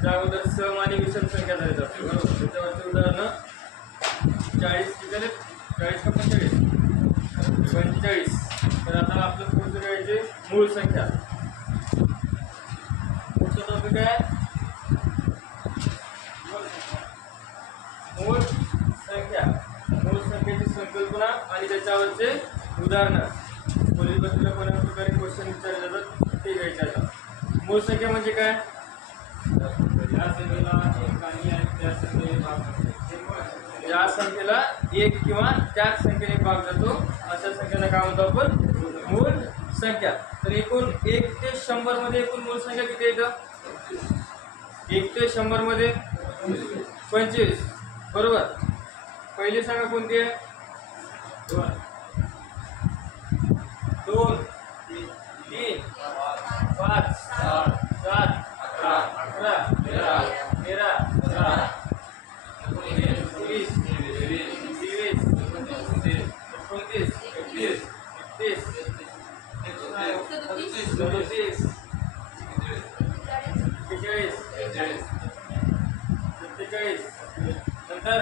त्याच्या अगोदर सम आणि विषम संख्या झाली जाते बरोबर. त्याच्यावरचे उदाहरण 40 किती झाले 40 का 45 45. तर आता आपलं पुढचं करायचे मूळ संख्या. पुढचा टॉपिक आहे मूळ संख्या. मूळ संख्येची संकल्पना आणि त्याच्यावरचे उदाहरणं. पोलीस बसलेल्या कोणत्या प्रकारे क्वेश्चन विचारले जातात ते घ्यायचे. आता मूळ संख्या म्हणजे काय. ज्या संख्येला एक किंवा त्याच संख्येने भाग जातो अशा संख्येला काय म्हणतो आपण मूळ संख्या. तर एकूण 1 ते 100 मध्ये एकूण मूळ संख्या किती येतं. 1 ते 100 मध्ये 25 बरोबर. पहिली संख्या कोणती आहे 2 3 5 7 11 13 14 20 23 29 31 32 33 44 47 नंतर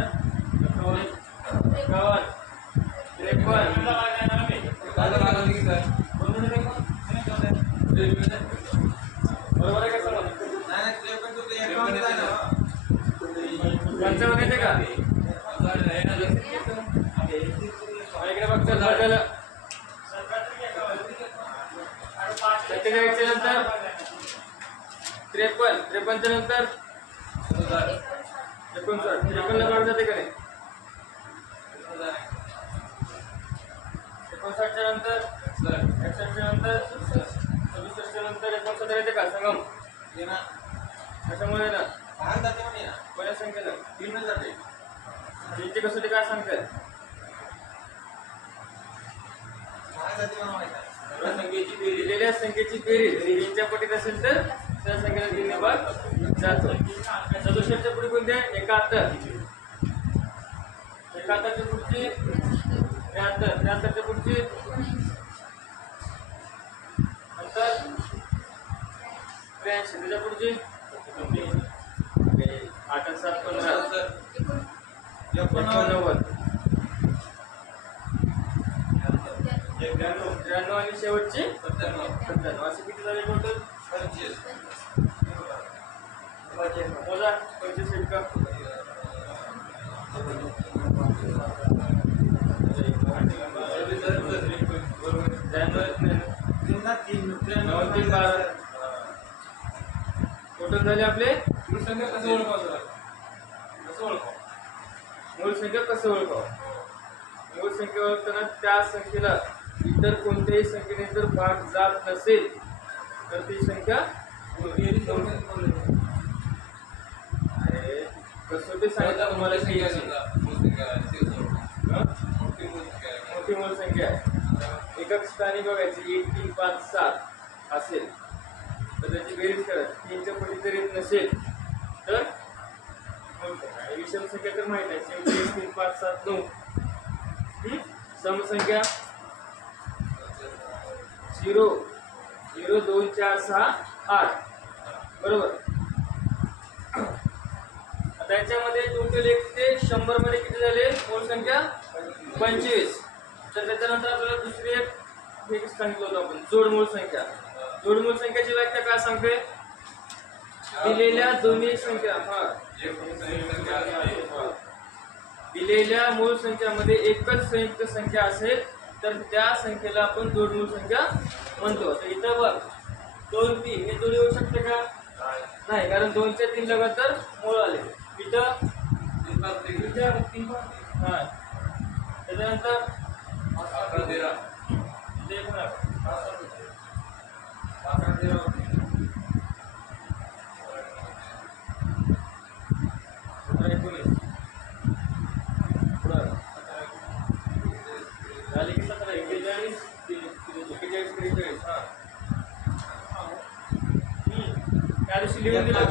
51 बरोबर आहे का. पंचावन्न येते का इकडे बघता झालं. 47 नंतर 53 53 नंतर 59 53 भाग जाते का नाही. 59 नंतर 61 नंतर 67 नंतर 69 येते का संगम. कशामुळे ना कोणत्या संख्येला 3 जाते. तीनची कसोटी काय सांगताय दिलेल्या संख्येची बेरीज 3च्या पटीत असेल तर त्या संख्येला 3 ने भाग जातो. 67च्या पुढे कोणते 71 71च्या पुढची 73 73च्या पुढची नंतर 83 त्याच्या पुढची 8 7 15 89 93 आणि शेवटची 97 असे किती झाले टोटल 25. मोजा 25 इतका. टोटल झाले आपले. मूळ संख्या कसं ओळखावं मूळ संख्या कसं ओळखावं. मूळ संख्या ओळखताना त्या संख्येला इतर कोणत्याही संख्येने जर भाग जात नसेल तर ती संख्या कसोटी सांगितलं तुम्हाला मोठी मूळ संख्या आहे. एकक स्थानी बघायची 1 3 5 7 असेल तर त्याची बेरीज करत 3च्या पटीत जर येत नसेल तर विषम संख्या तर माहित आहे 1 3 5 7 9. समसंख्या 0 0 2 4 6 8 बरोबर. आता याच्यामध्ये टोटल 1 ते 100 मध्ये किती झाले मूळ संख्या 25. तर त्याच्यानंतर आपल्याला दुसरी एक सांगितलं होतं आपण जोड मूळ संख्या. जोड मूळ संख्याची व्याख्या काय सांगते दिलेल्या दोन्ही संख्या दिलेल्या मूळ संख्यामध्ये एकच संयुक्त संख्या असेल तर त्या संख्येला आपण जोड मूळ संख्या म्हणतो. तर इथं बघ 2 3 हे जोड येऊ शकते का नाही कारण 2 चे 3 लगातार मूळ आले. इथं हा त्याच्यानंतर 11 झाले की 17 41 41 43 हा त्या दिवशी लिहून दिला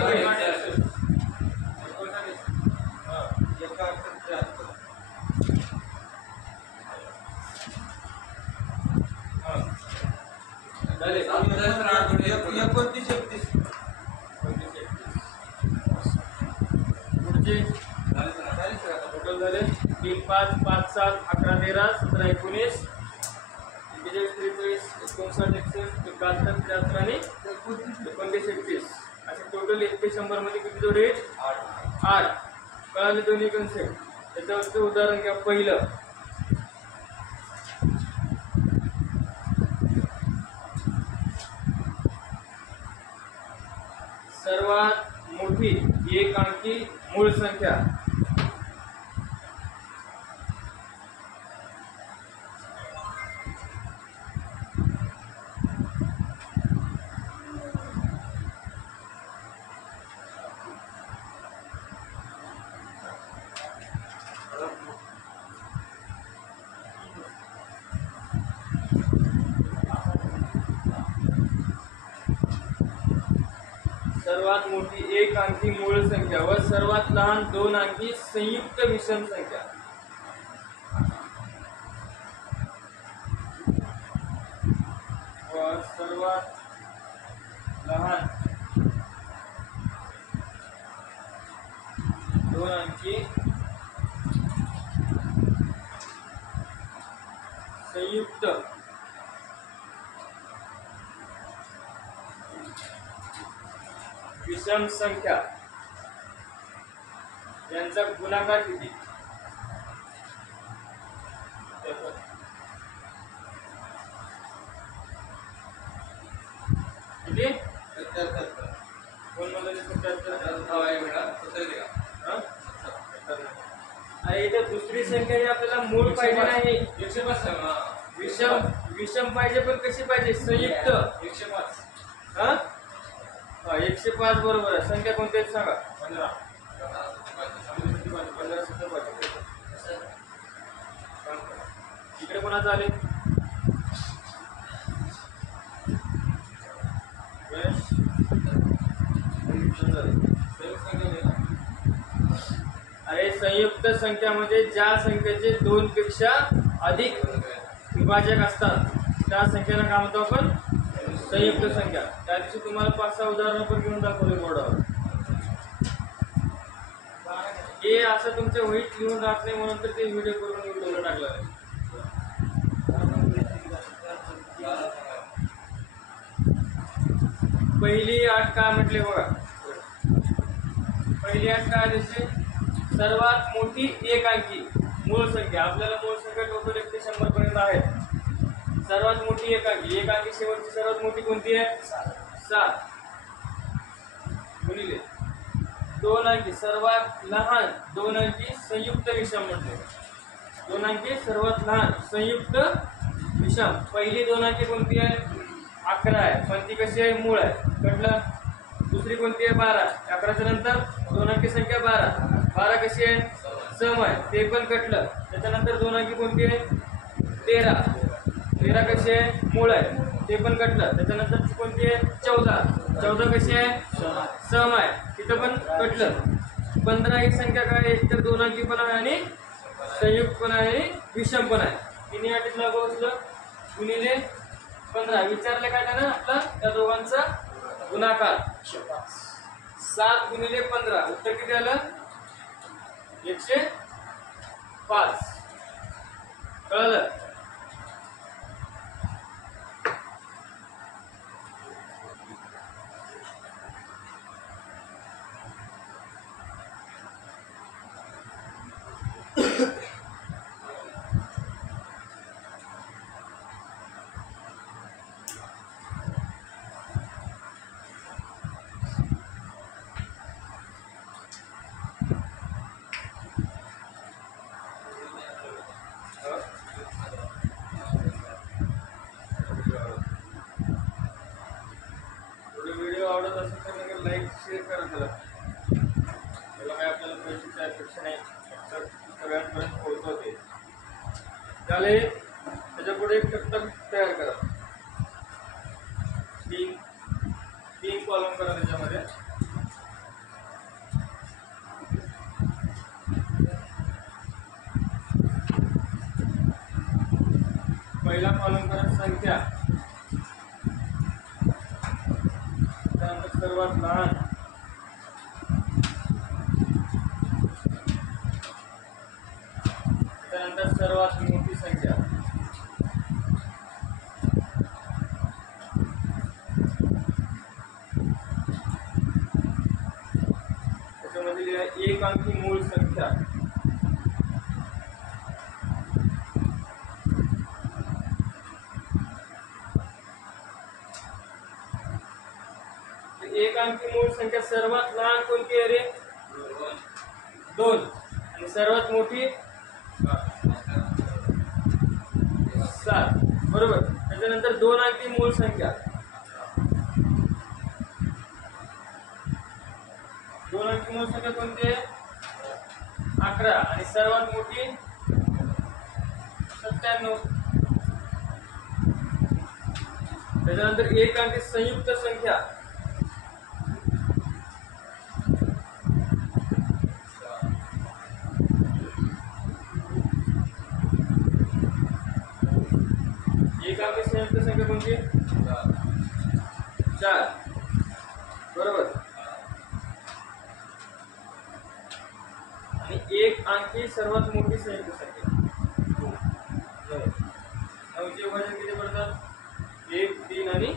5 5 7 11 13 17 19 43 59 61 71 73 आणि 29 31 असे टोटल 1 ते 100 मध्ये किती जोडे आहेत? 8. कळाले दोन्ही कन्सेप्ट. त्याच्यावरचं उदाहरण घ्या पहिलं. सर्वात मोठी एक अंकी मूळ संख्या. सर्वात मोठी एक अंकी मूळ संख्या व सर्वात लहान 2 अंकी संयुक्त विषम संख्या. व सर्वात लहान 2 अंकी संयुक्त विषम संख्या यांचा गुणाकार किती? किती? 77. कोण म्हणलं 77? इथे दुसरी संख्या ही आपल्याला मूळ पाहिजे नाही, विषम विषम पाहिजे. पण कशी पाहिजे? संयुक्त. 105. हा 105 बरोबर आहे. संख्या कोणती आहेत सांगा? 15. 15 इकडे कोणाचं आले? अरे संयुक्त संख्यामध्ये ज्या संख्येचे 2 पेक्षा अधिक विभाजक असतात त्या संख्येला काय म्हणतो आपण? संयुक्त संख्या. त्या दिवशी तुम्हाला 5-6 उदाहरणं पण घेऊन दाखवले बोर्डावर. हे असं तुमच्या वहीत लिहून राहत नाही म्हणून तर ते व्हिडिओ करून युट्यूबला टाकलं आहे. पहिली अट काय म्हटले बघा. पहिली अट काय दिसते? सर्वात मोठी एक अंकी मूळ संख्या. आपल्याला मूळ संख्या टोटल 1 ते 100 पर्यंत आहे. सर्वात मोठी एक अंकी शेवटची सर्वात मोठी कोणती आहे? 7 गुणिले 2 अंकी सर्वात लहान 2 अंकी संयुक्त विषम म्हटले. 2 अंकी सर्वात लहान संयुक्त विषम. पहिली 2 अंकी कोणती आहे? 11 आहे, पण ती कशी आहे? मूळ आहे. कटलं. दुसरी कोणती आहे? 12. 11च्या नंतर 2 अंकी संख्या 12. 12 कशी आहे? सम आहे, ते पण कटलं. त्याच्यानंतर 2 अंकी कोणती आहे? 13. 13 कशी आहे? मूळ आहे, ते पण कटलं. त्याच्यानंतर कोणती आहे? 14. 14 कशी आहे? सम आहे, तिथं पण कटलं. 15 ही संख्या काय आहे? तर 2 अंकी पण आहे आणि संयुक्त पण आहे आणि विषम पण आहे. तिन्ही अटीत लागू असलं. गुणिले 15 विचारलं काय ना आपला त्या दोघांचा गुणाकार. 7 गुणिले 15 उत्तर किती आलं? 105. कळलं? व्हिडिओ आवडत असेल तर लाईक शेअर करा. त्याला काय आपल्याला पैशाची अपेक्षा नाही, तर सगळ्यांपर्यंत पोहोचवते. त्याला त्याच्या पुढे एक तक्ता तयार करा. 3 कॉलम करा त्याच्यामध्ये. पहिला कॉलम करा संख्या, त्यानंतर सर्वात लहान, सर्वात मोठी संख्या. त्याच्यामध्ये लिहा एक अंकी मूळ संख्या. एक अंकी मूळ संख्या सर्वात लहान कोणती आहे रे? 2. आणि सर्वात मोठी 7. बरोबर. त्याच्यानंतर 2 अंकी मूळ संख्या. 2 अंकी मूळ संख्या कोणती आहे? 11. आणि सर्वात मोठी 97. त्याच्यानंतर 1 अंकी संयुक्त संख्या. एक अंकी संयुक्त संख्या कोणती? 4. बरोबर. आणि 1 अंकी सर्वात मोठी संयुक्त संख्या 9. 9चे विभाजन किती पडतात? 1, 3 आणि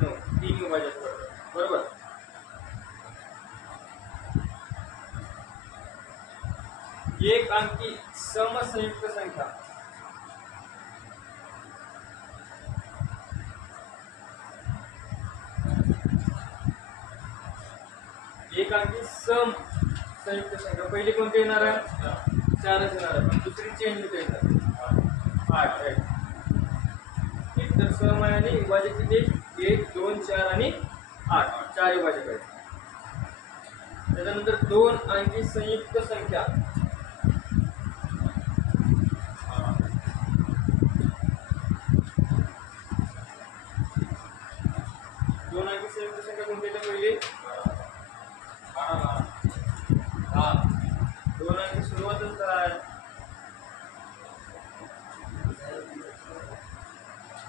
9. 3 विभाजन पडतात. बरोबर. एक अंकी समसंयुक्त संख्या. एक अंकी सम संयुक्त संख्या. पहिली कोणती येणार आहे? 4च येणार आहे. पण दुसरी चेंज होते 8. राईट. एक तर सम आहे आणि विभाजक किती? 1, 2, 4 आणि 8. 4 विभाजक आहेत. त्याच्यानंतर 2 अंकी संयुक्त संख्या. दोन अंकी संयुक्त संख्या कोणती येते? पहिली 2 अंकी सुरुवातच काय?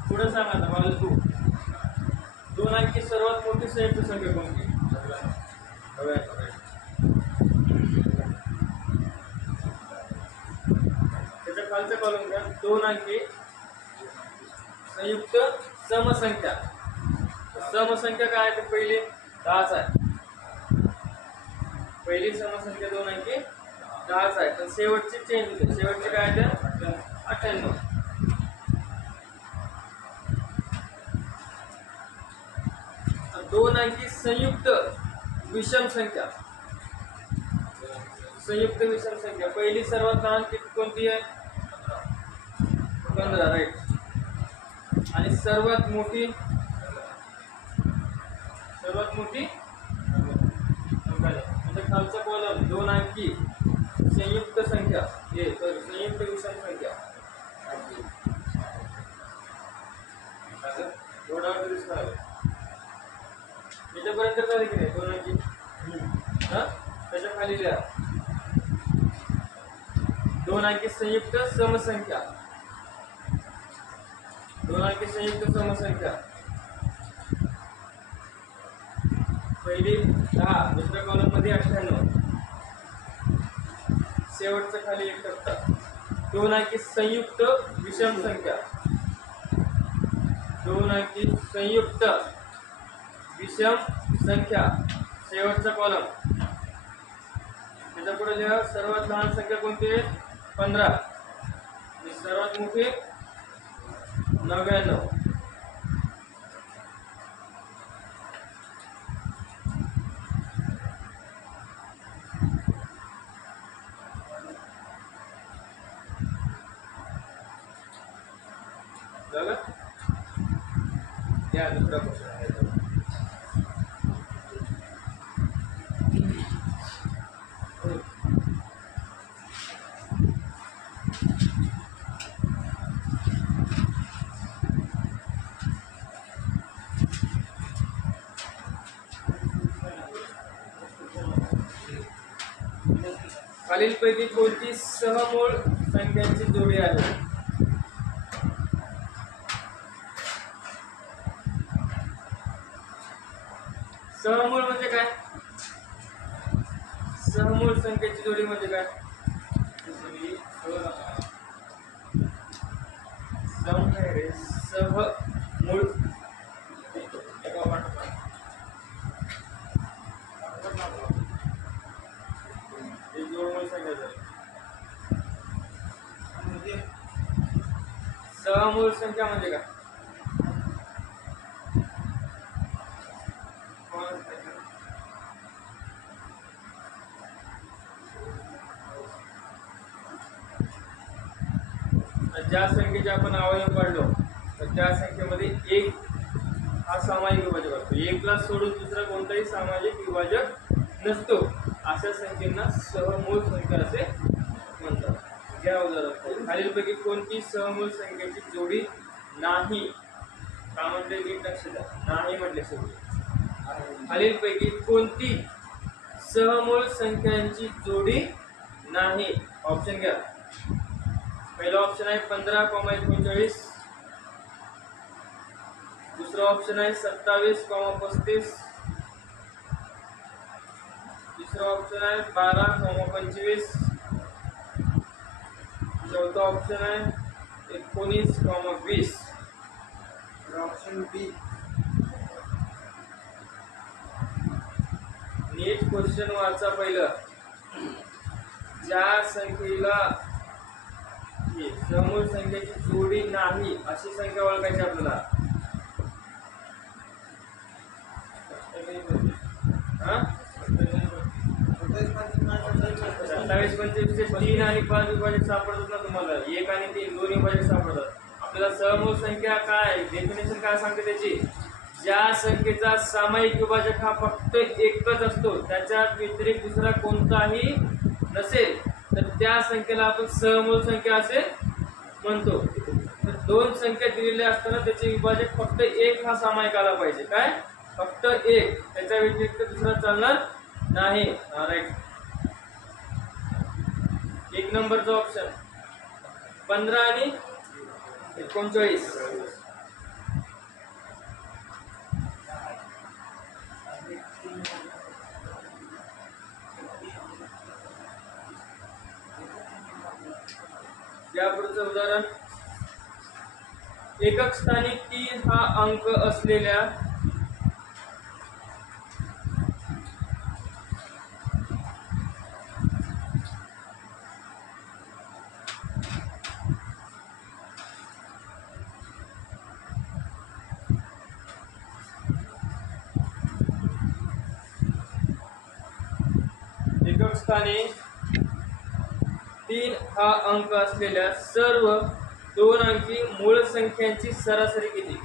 पुढे सांगा आता मला तू. 2 अंकी सर्वात मोठी संयुक्त संख्या कोणती? त्याच्या खालचं कॉलम घ्या. 2 अंकी संयुक्त समसंख्या. समसंख्या काय आहे? पहिली 10च आहे. पहिली समसंख्या 2 अंकी 10च आहे. पण शेवटची चेंज होते. शेवटची काय आहे? 98. दोन अंकी संयुक्त विषम संख्या. संयुक्त विषम संख्या. पहिली सर्वात लहान कोणती आहे? 15. राईट. आणि सर्वात मोठी 15. खालचा कॉलम 2 अंकी संयुक्त संख्या. संयुक्त विषम संख्या. थोडा दिसणार इथेपर्यंत झाले की नाही? 2 अंकी. त्याच्या खाली लिहा 2 अंकी संयुक्त समसंख्या. 2 अंकी संयुक्त समसंख्या. पहिली 10. दुसऱ्या कॉलम मध्ये 98. शेवटचा खाली 1 टक्का. 2 अंकी संयुक्त विषम संख्या. 2 अंकी संयुक्त विषम संख्या. शेवटचा कॉलम. त्याच्या पुढे लिहा सर्वात लहान संख्या कोणती आहे? 15. आणि सर्वात मोठी 99. झालं? या दुसरा प्रश्न आहे. खालीलपैकी कोणती सहमूळ संख्यांची जोडी आहे? सहमूळ म्हणजे काय? सहमूळ संख्येची जोडी म्हणजे काय? सहमूळ जोडमूळ संख्या झाली. सहमूळ संख्या म्हणजे काय? ज्या संख्येचे आपण अवयव काढलो तर त्या संख्येमध्ये एक हा सामायिक विभाजक असतो. एकला सोडून दुसरा कोणताही सामायिक विभाजक नसतो. अशा संख्येना सहमूळ संख्या असे म्हणतात. घ्या उदाहरण, खालीलपैकी कोणती सहमूळ संख्येची जोडी नाही? का म्हटले नीट लक्ष द्या, नाही म्हटले शेवटी. खालीलपैकी कोणती सहमूळ संख्यांची जोडी नाही? ऑप्शन घ्या. पहिला ऑप्शन आहे 15,39. दुसरा ऑप्शन आहे 27,35. तिसरा ऑप्शन आहे 12,25. चौथा ऑप्शन आहे 19,20. ऑप्शन बी. नीट क्वेश्चन वाचा पहिलं. ज्या संख्येला समूळ संख्येची जोडी नाही अशी संख्या ओळखायची आपल्याला. हा 27, 25 चे 3 आणि 5 विभाजक सापडतात ना तुम्हाला. 1 आणि 3 दोन विभाजक सापडतात. आपल्याला सहमूळ संख्या काय डेफिनेशन काय सांगते त्याची? ज्या संख्येचा सामायिक विभाजक हा फक्त एकच असतो, त्याच्यात व्यतिरिक्त दुसरा कोणताही नसेल, तर त्या संख्येला आपण सहमूळ संख्या असे म्हणतो. तर दोन संख्या दिलेल्या असताना त्याचे विभाजक फक्त एक हा सामायिक आला पाहिजे. काय? फक्त एक, त्याच्या व्यतिरिक्त दुसरा चालणार नाही. राईट. 1 नंबरचा ऑप्शन 15 आणि 39. यापुढचं उदाहरण, एकक स्थानी 3 हा अंक असलेल्या एकक स्थानी 3 हा अंक असलेल्या सर्व 2 अंकी मूळ संख्यांची सरासरी किती?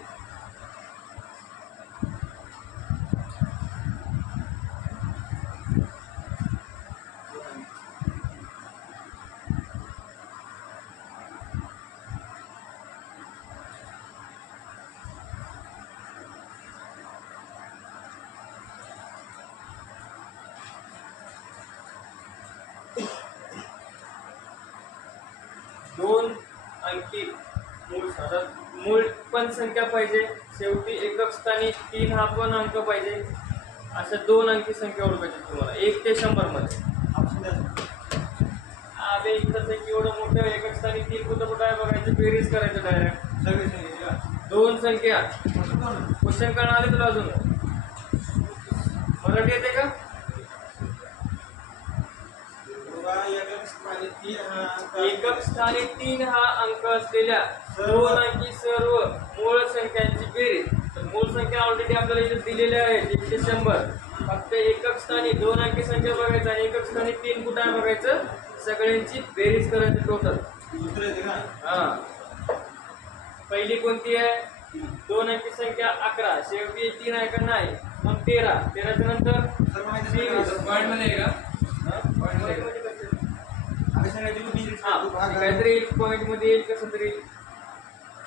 दोन अंकी मूळ पण संख्या पाहिजे. शेवटी एकक स्थानी 3 हा पण अंक पाहिजे. अशा 2 अंकी संख्या ओळखायची तुम्हाला 1 ते 100 मध्ये. अरे इथं एवढं मोठं एकक स्थानी 3 कुठं आहे बघायचं, बेरीज करायचं डायरेक्ट. 2 संख्या क्वेश्चन कळणार आले तुला? अजून मराठी येते का? एकक स्थानी 3 हा अंक असलेल्या 2 अंकी सर्व मूळ संख्यांची बेरीज. तर मूळ संख्या ऑलरेडी आपल्याला इथे दिलेल्या आहेत 1 ते 100. फक्त एकक स्थानी 2 अंकी संख्या बघायचं आणि एकक स्थानी 3 कुठं आहे बघायचं, सगळ्यांची बेरीज करायची टोटल. हा, पहिली कोणती आहे? 2 अंकी संख्या 11, शेवटी 3 आहे का नाही, मग 13. 13च्या नंतर 23. पॉईंट मध्ये आहे का? काहीतरी येईल पॉईंट मध्ये येईल, कसं तरी.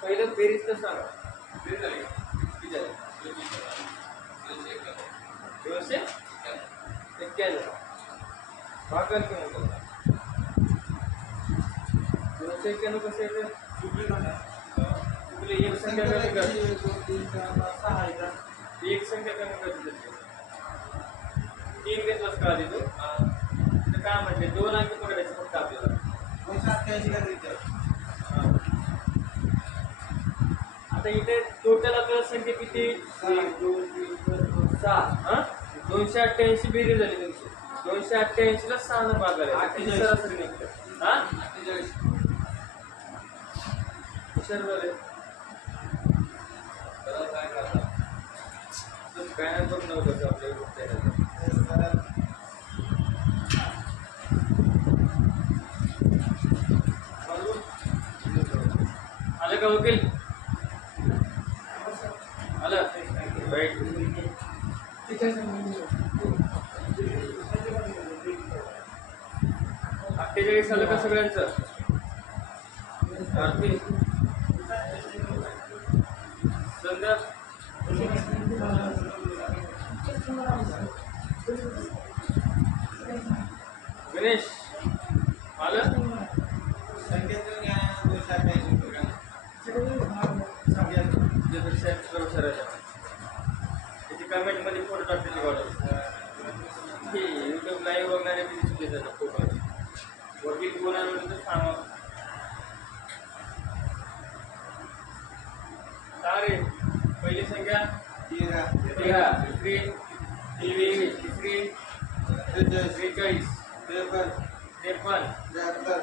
पहिलं बेरीज तर सांगा. 291 भागाल किंवा 291 कसं येतं? एक संख्या कमी कर, एक संख्या कमी करते. 3 घेतलास का आधी तू? तर काय म्हटले 2 अंकी पकडायचे फक्त आपल्याला. आता इथे टोटल आपल्याला संख्या किती 1 2 3 4 6 288 बेरीज झाली तुमची 288 ला 6 न भागायला किती सरासरी निघतं हा 48 हुशार झाले काय नाही बघ नव्हतं आपल्या युट्यूब चॅनल आलं का वकील आलं राईट 48 आलं का सगळ्यांचं आरती संध्या गणेश आलं संख्येतून या 288 त्याची कमेंट मध्ये फोटो टाकण्याची गरज युट्यूब लाईव्ह बघणारे किती चुकीचं आहे फोटो वकील कोण आणलं तर सांगा रे पहिली संख्या 13 दुसरी 23 तिसरी 43 53 73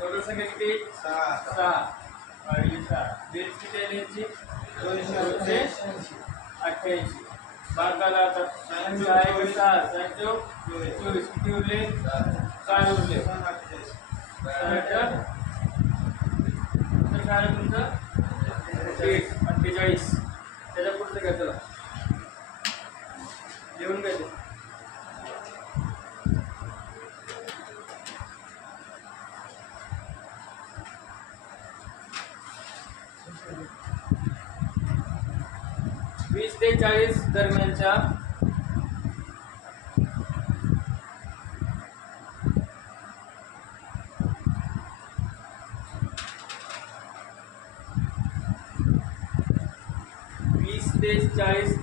टोटल संख्या किती 6 पहिली 6 बेरीज किती आहे यांची 288 बाकाला आता 6 24 किती उरले 4 उरले तर काय तुमचं 48 त्याच्या पुढचं काय चला जेवण काय ते 20 ते 40 दरम्यानच्या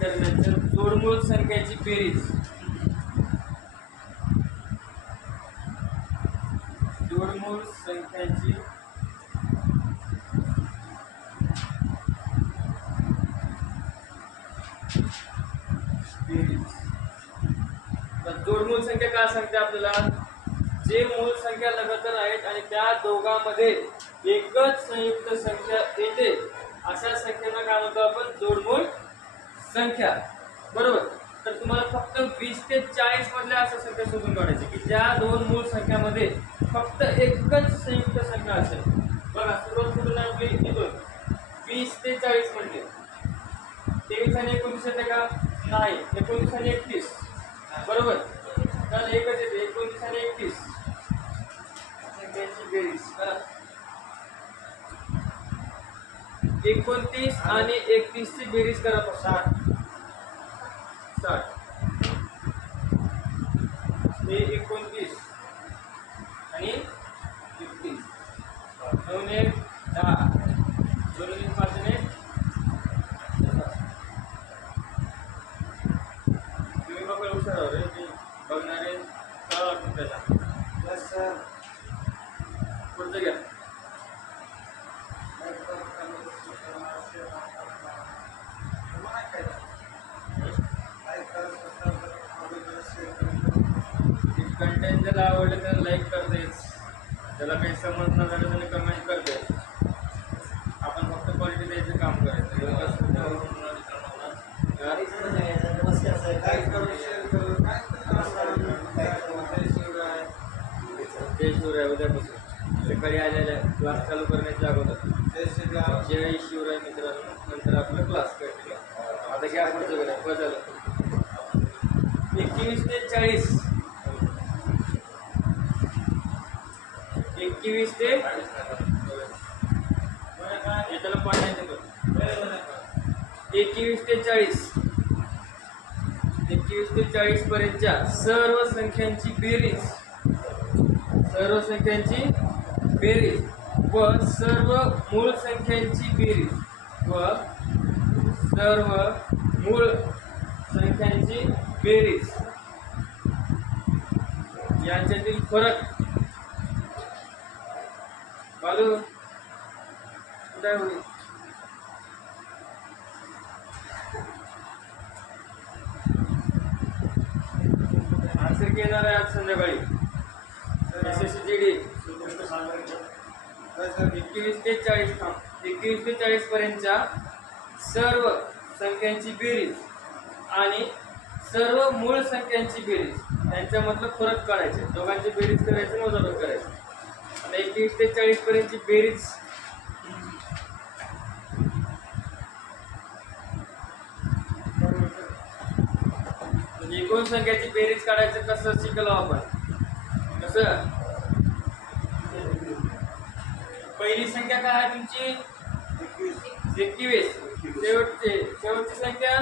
दरम्यानच्या जोडमूळ संख्याची बेरीज जोडमूळ संख्याची बेरीज तर जोडमूळ संख्या काय सांगते आपल्याला जे मूळ संख्या लगातार आहेत आणि त्या दोघांमध्ये एकच संयुक्त संख्या येते अशा संख्येला काय म्हणतो आपण जोडमूळ संख्या बरोबर तर तुम्हाला फक्त 20 ते 40 मधल्या अशा संख्या शोधून काढायची की ज्या दोन मूळ संख्यामध्ये फक्त एकच संयुक्त संख्या असेल बघा सुरुवात कुठून आपली इथून 20 ते 40 म्हणजे 23 आणि 29 येते का नाही 29 आणि 31 बरोबर तर एकच येते 29 आणि 31 संख्यांची बेरीज करा 29 आणि 31 ची बेरीज करा 60 हे 29 आणि 31 9 1 10 2 3 5 ने तुम्ही बघा हुशार आहो रे मी बघणारे कळा त्याला यस सर पुढचं घ्या कंटेंट ज्याला आवडलं त्याला लाईक करतेच त्याला काही समजणं झालं त्याने कमेंट करते आपण फक्त क्वालिटी द्यायचं काम करायचं जय शिवराय उद्यापासून सकाळी आलेल्या क्लास चालू करण्याच्या अगोदर जय शिवराय मित्रांनो नंतर आपला क्लास कंटिन्यू आता घ्या पुढचं करा बदल 21 ते 40 21 ते त्याला पाण्याचे 21 ते 40 21 ते 40 पर्यंतच्या सर्व संख्यांची बेरीज व सर्व मूळ संख्यांची बेरीज व सर्व मूळ संख्यांची बेरीज यांच्यातील फरक बालू काय होईल? आन्सर येणार आहे आज संध्याकाळी SSCGD 21 ते 40 पर्यंतच्या सर्व संख्यांची बेरीज आणि सर्व मूळ संख्यांची बेरीज यांच्यामधलं फरक काढायचे, दोघांची बेरीज करायची, मोजाभाग करायची. आता 21 ते 40 पर्यंतची बेरीज एकूण संख्याची बेरीज काढायचं कसं शिकलो आपण. कसं? पहिली संख्या काय आहे तुमची? 21. शेवटची संख्या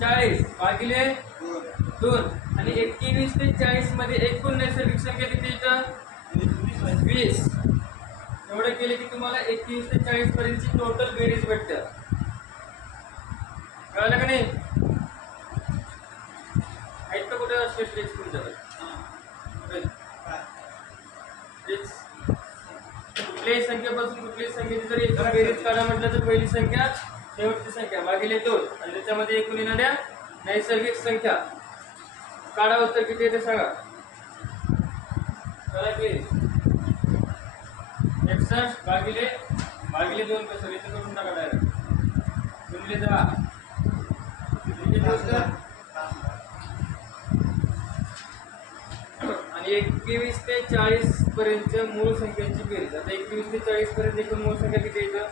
40 भागिले 2 आणि 21 ते 40 मध्ये एकूण नैसर्गिक संख्या किती येतं? 20. एवढं केले की तुम्हाला 21 ते 40 पर्यंतची टोटल बेरीज भेटते. कळलं का नाही? आहेत का कुठे स्पेशलिस्ट तुमच्याकडे? कुठल्याही संख्येपासून कुठल्याही संख्येची जर एकूण बेरीज काढा म्हटलं तर पहिली संख्या शेवटची संख्या भागिले 2 आणि त्याच्यामध्ये एकूण येणाऱ्या नैसर्गिक संख्या काढा. उत्तर किती येते सांगा. चला प्लीज. 61 भागिले 2 कसं इथं करून टाका डायरेक्ट. गुणिले 10 किती उत्तर? आणि 21 ते 40 पर्यंत मूळ संख्यांची बेरीज. आता 21 ते 40 पर्यंत एकूण मूळ संख्या किती येतं?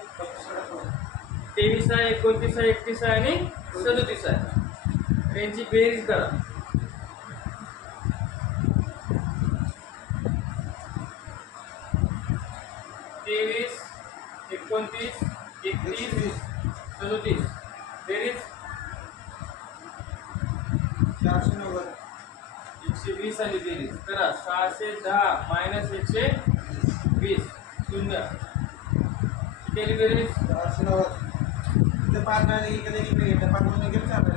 23 आहे, 29 आहे, 31 आहे आणि 37 आहे. त्यांची बेरीज करा. तेवीस, 29, 31, 37 बेरीज 490. 120 आणि बेरीज करा. 610 मायनस 120 शून्य. किती बेरीज? 490. इथं 5 नाही इकडे इकडे 5 म्हणून गेलं चाललं.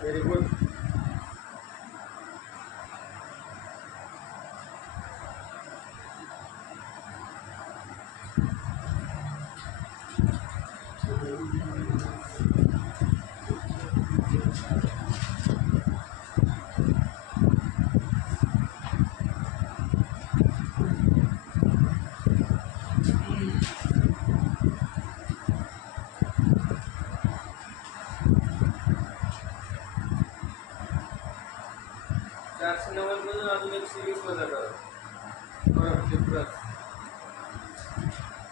Very good. मधून अजून एक सिरीज वजा करा. बरोबर. डिफरन्स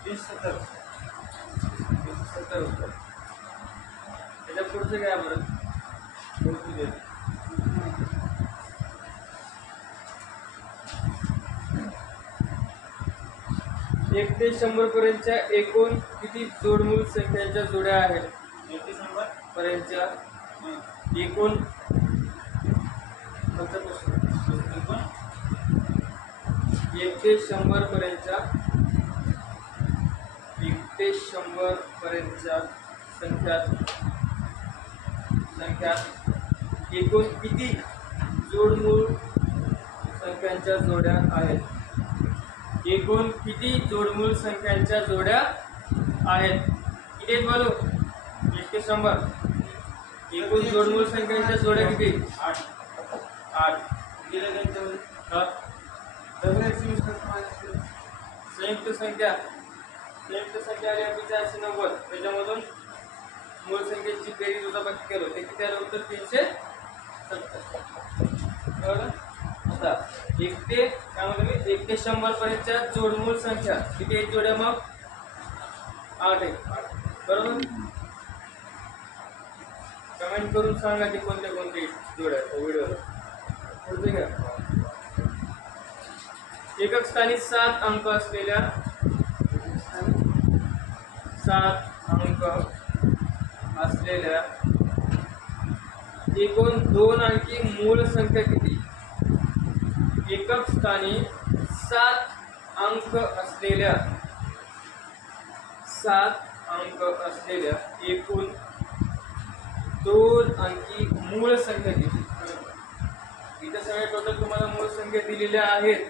20-70 उत्तर. त्याच्या पुढचं काय बरं? पुढचं दे. एक ते 100 पर्यंतच्या एकूण किती जोडमूळ संख्यांच्या जोड्या आहेत? 1 ते 100 पर्यंतच्या एकूण 1 ते 100 पर्यंतच्या 1 ते 100 पर्यंतच्या संख्यात एकूण किती जोडमूळ संख्यांच्या जोड्या आहेत? एकूण किती जोडमूळ संख्यांच्या जोड्या आहेत? किती आहेत बोलू? 1 ते 100 एकूण जोडमूळ संख्यांच्या जोड्या किती? 8. गेले त्यांच्यावर संयुक्त संख्या आली आपली 490. त्याच्यामधून मूळ संख्येची बेरीज वजाबाकी केलो ते किती आलं उत्तर? 370. आता 1 ते काय म्हणतो मी 1 ते 100 पर्यंतच्या जोडमूळ संख्या किती आहेत जोड्या? मग 8 आहेत. बरोबर. कमेंट करून सांगा की कोणत्या जोड्या व्हिडिओला. पुढचे घ्या. एकक स्थानी 7 अंक असलेल्या 7 एकूण 2 अंकी मूळ संख्या किती? एकक स्थानी 7 अंक असलेल्या 7 एकूण 2 अंकी मूळ संख्या किती? इथे सगळे टोटल तुम्हाला मूळ संख्या दिलेल्या आहेत.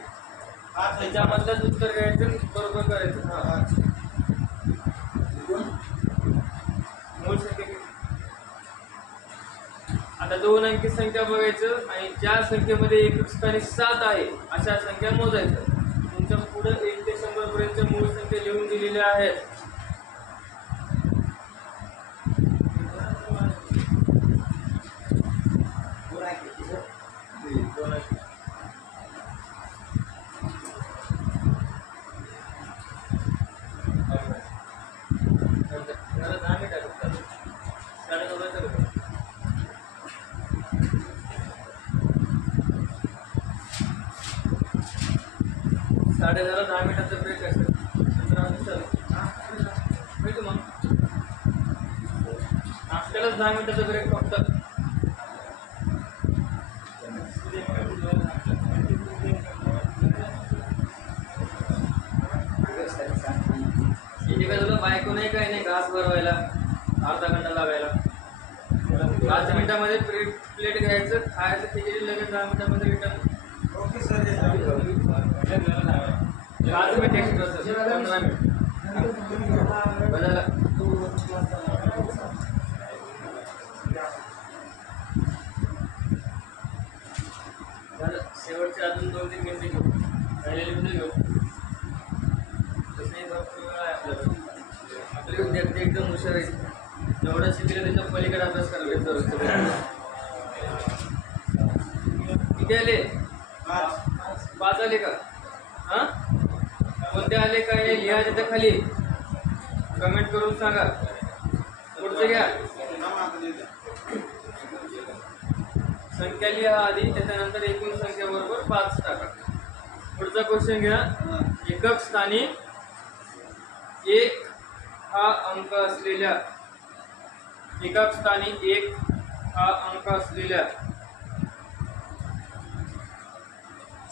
त्याच्यामधलंच उत्तर घ्यायचं बरोबर करायचं. हा मूळ संख्या किती? आता 2 अंकी संख्या बघायचं आणि ज्या संख्येमध्ये एकक स्थानी 7 आहे अशा संख्या मोजायचं. तुमच्या पुढे 1 ते 100 पर्यंत मूळ संख्या लिहून दिलेल्या आहेत. साडे 10 मिनिटाचा ब्रेक असेल. भेटू मग. आपल्यालाच 10 मिनिटाचा ब्रेक फक्त. इथे काय तुला बायको नाही काय नाही घास भरवायला अर्धा घंटा लागायला. 5 मिनिटामध्ये प्लेट घ्यायचं खायचं खिचडी लगेच 10 मिनिटामध्ये return. Okay sir. 5 minute extra sir. 15 minute बदला. शेवटचे अजून 2-3 मिनिटं घेऊ. राहिलेले मिनिटं घेऊ. तसंही भरपूर वेळ आहे आपल्याला. आपले विद्यार्थी एकदम हुशार आहेत. जेवढं शिकले त्याच्या पलीकडे अभ्यास करावे दररोज. किती आले? 5 आले का? हां कोणते आले काय हे लिहा तिथं खाली. कमेंट करून सांगा. पुढचं घ्या. संख्या लिहा आधी त्याच्यानंतर एकूण संख्या बरोबर 5 टाका. पुढचा क्वेश्चन घ्या. एकक स्थानी 1 हा अंक असलेल्या एकक स्थानी 1 हा अंक असलेल्या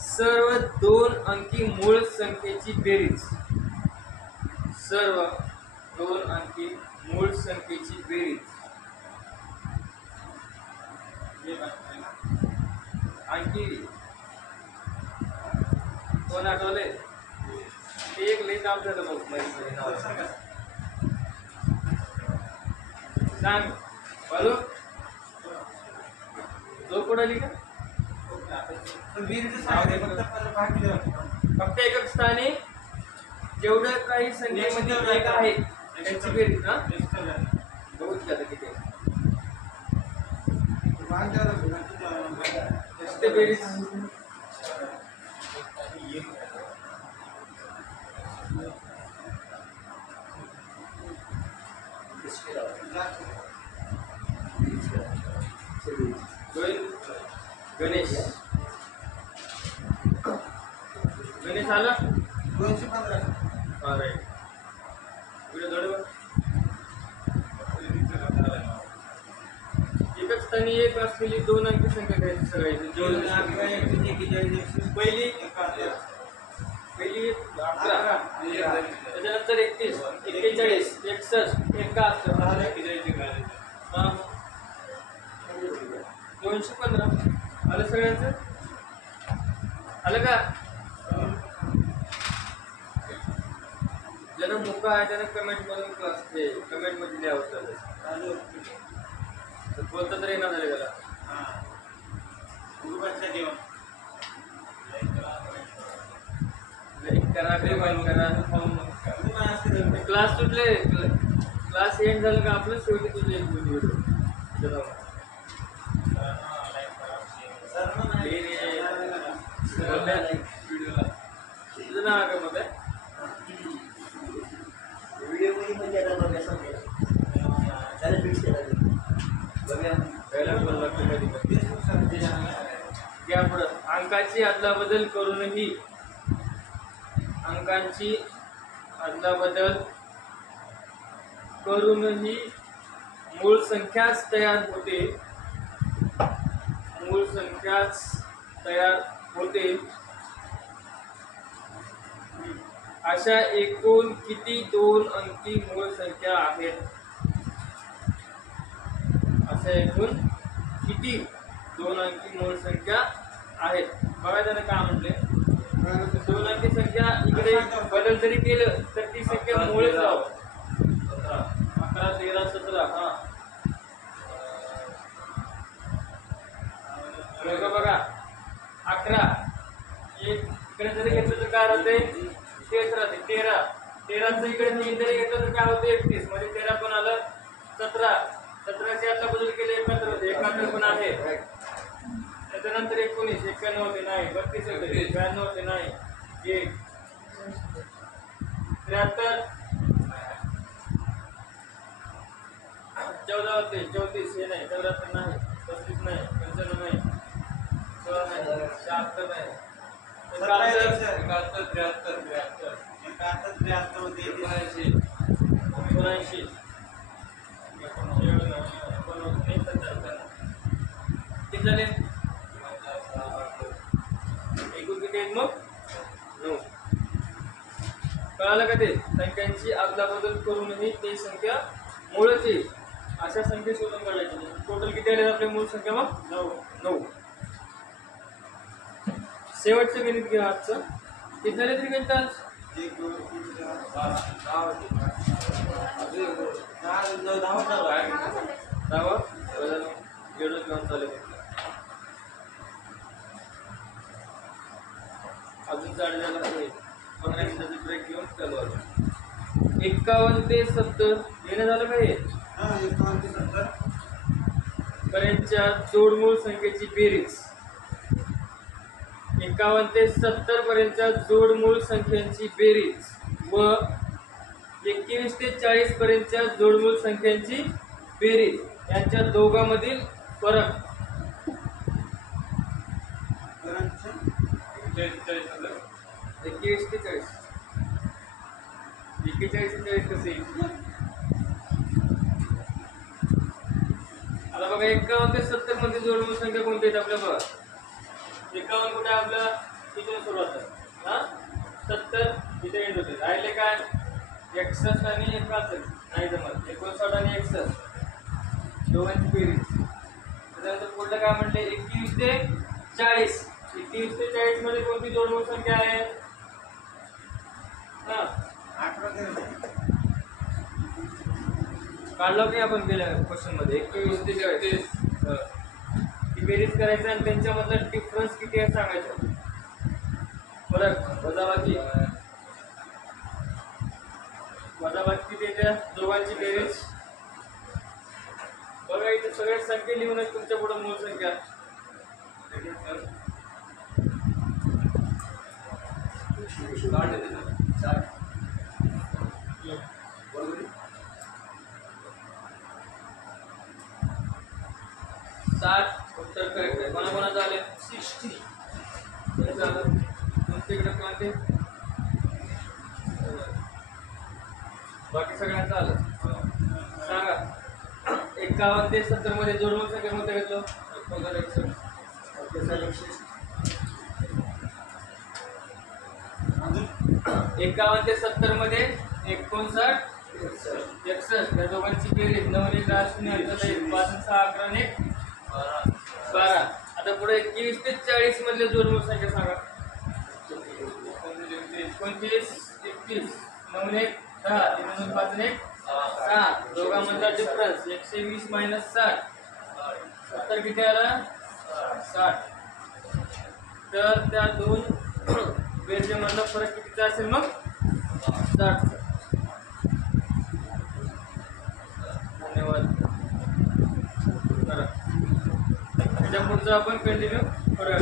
सर्व 2 अंकी मूळ संख्येची बेरीज. सर्व 2 अंकी मूळ संख्येची बेरीज. आणखी कोण आठवले? एक लई नाव झालं बघ. सांग बोलो. झोप उडाली का? फक्त एकक स्थानी जेवढं काही संख्येमध्ये एक आहे त्यांची बेरीज. ना बघूच आता किती बेरीज. गणेश गणेश आला. 215. हा राईट. एकच स्थानी 1 असलेली 2 अंकी संख्या घ्यायची सगळ्याची. पहिली 11, त्याच्यानंतर 31, 41, 61, 71, 215. आलं सगळ्यांचं? आलं का? ज्यानं मोका आहे त्यानं कमेंट मधून क्लास कमेंट मध्ये लिहावं. बोलता तरी येणार झाले त्याला. क्लास सुटले. क्लास एंड झालं का आपलं शेवटी तुझं एक व्हिडिओ तुझं नाव का मग व्हिडिओ मध्ये म्हणजे आता बघा समजा त्याला फिक्स केला बघा पहिला बोलला या पुढं अंकाची अदलाबदल करूनही अंकांची अदलाबदल करूनही मूळ संख्याच तयार होते. मूळ संख्याच तयार होते. अशा एकूण किती 2 अंकी मूळ संख्या आहेत? अशा एकूण किती 2 अंकी मूळ संख्या आहेत. बघायचं ना काय म्हटले, दोन अंकी संख्या इकडे बदल जरी केलं तर ती संख्या मुळेच राहावं. 11, 13, 17 हा बघा 11 एक इकडे जरी घेतलं तर काय राहते 13 राहते. 13चं इकडे तीन जरी घेतलं तर काय होते 31 म्हणजे 13 पण आलं. 17चे आता बदल केले 71 होते. 71 पण आहे. त्याच्यानंतर 19 91 होते नाही. 32 होते 92 होते नाही. 1 73 14 होते 34 हे नाही. 74 नाही. 35 नाही. 95 नाही. 16 नाही. 76 नाही. 71 73 73 होते 79 किती झाले एकूण किती आहेत मग 9. कळालं का ते संख्यांची अदलाबदल करूनही ते संख्या मूळच येईल अशा संख्या शोधून काढायची. टोटल किती आले आपले मूळ संख्या मग 9. शेवटचं गणित घ्या आजचं. किती झाले तरी गणित आज 1 2 3 4 अजून 15 मिनिटाचा ब्रेक घेऊन चालू आहे. 51 ते 70 येणं झालं का हे 51 ते 70 पर्यंतच्या जोडमूळ संख्येची बेरीज. 51 ते 70 पर्यंतच्या जोडमूळ संख्यांची बेरीज व 21 ते 40 पर्यंतच्या जोडमूळ संख्यांची बेरीज यांच्या दोघांमधील फरक. 21 ते 40 41 ते 40 कसे येईल? आता बघा 51 ते 70 मध्ये जोडमूळ संख्या कोणती आहेत आपल्या बघा. 51 कुठे आपलं इथून सुरुवात आहे हा 70 इथे एंड होते. राहिले काय 61 आणि 61 नाही जमत. 59 आणि 61 दोघांची बेरीज. त्याच्यानंतर पुढलं काय म्हटले 21 ते 40. 21 ते 40 मध्ये कोणती जोडमूळ संख्या आहे हा 18 काढलं की आपण गेल्या क्वेश्चन मध्ये 21 ते 40 ती बेरीज करायचं आणि त्यांच्यामधला डिफरन्स किती आहे सांगायचं. फरक वजाबाकी किती येत्या दोघांची बेरीज. बघा इथे सगळ्या संख्या लिहून आहेत तुमच्या पुढे मूळ संख्या. उत्तर करेक्ट आहे. कोणाकोणाचं आले 60 झालं. तुमच्याकडे कोणते बाकी सगळ्यांचं आलं सांगा. 51 ते 70 मध्ये जोडमूळ संख्या कोणत्या घेतलं 51 ते 70 मध्ये 59 61 या दोघांची बेरीज 9 1 8 0 5 6 11 1 12. आता पुढे 21 ते 40 मधले जोडमूळ संख्या सांगा. 29 31 9 1 10 3 5 1 6 दोघांमधला डिफरन्स 120 मायनस 60 70 किती आला 60. तर त्या दोन बेरजेमधला फरक कितीचा असेल मग 60. धन्यवाद. करा त्याच्या पुढचं आपण कंटिन्यू करूया.